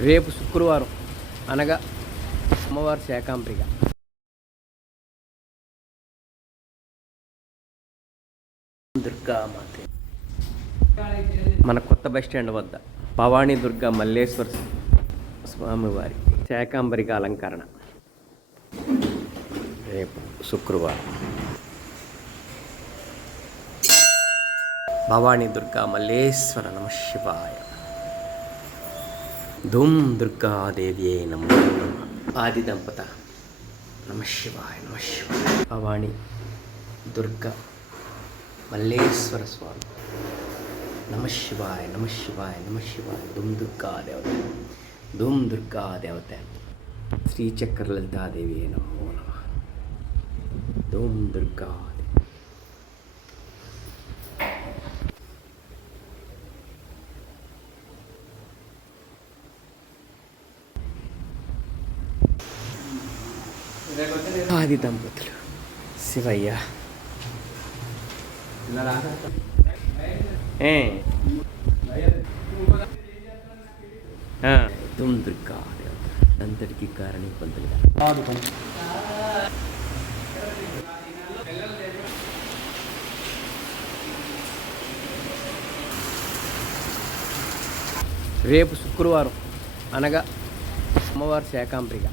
రేపు శుక్రవారం అనగా అమ్మవారి శాకాంబరిక దుర్గామాత మన కొత్త బస్ స్టాండ్ వద్ద భవానీ దుర్గా మల్లేశ్వర స్వామివారి శాకాంబరిక అలంకరణ రేపు శుక్రవారం. భవానీ దుర్గా మల్లేశ్వర నమ శివాయ. ధూమ్ దుర్గాదేవి నమ. ఆది దంపత నమ శివాయ నమ శివాయ. భవానీ దుర్గా మల్లేశ్వర స్వామి నమ శివాయ నమ శివాయ నమ శివాయ. ధూమ్ దుర్గా దేవత, ధూమ్ దుర్గా దేవత. శ్రీచక్ర లలితాదేవి నమో నమ. ధూమ్ దుర్గా. ఆది దంపతులు శివయ్య. ధూమ్ దుర్గా దేవత అంతటికి కారణి పంతులుగా. రేపు శుక్రవారం అనగా అమ్మవారి శాకాంబరిక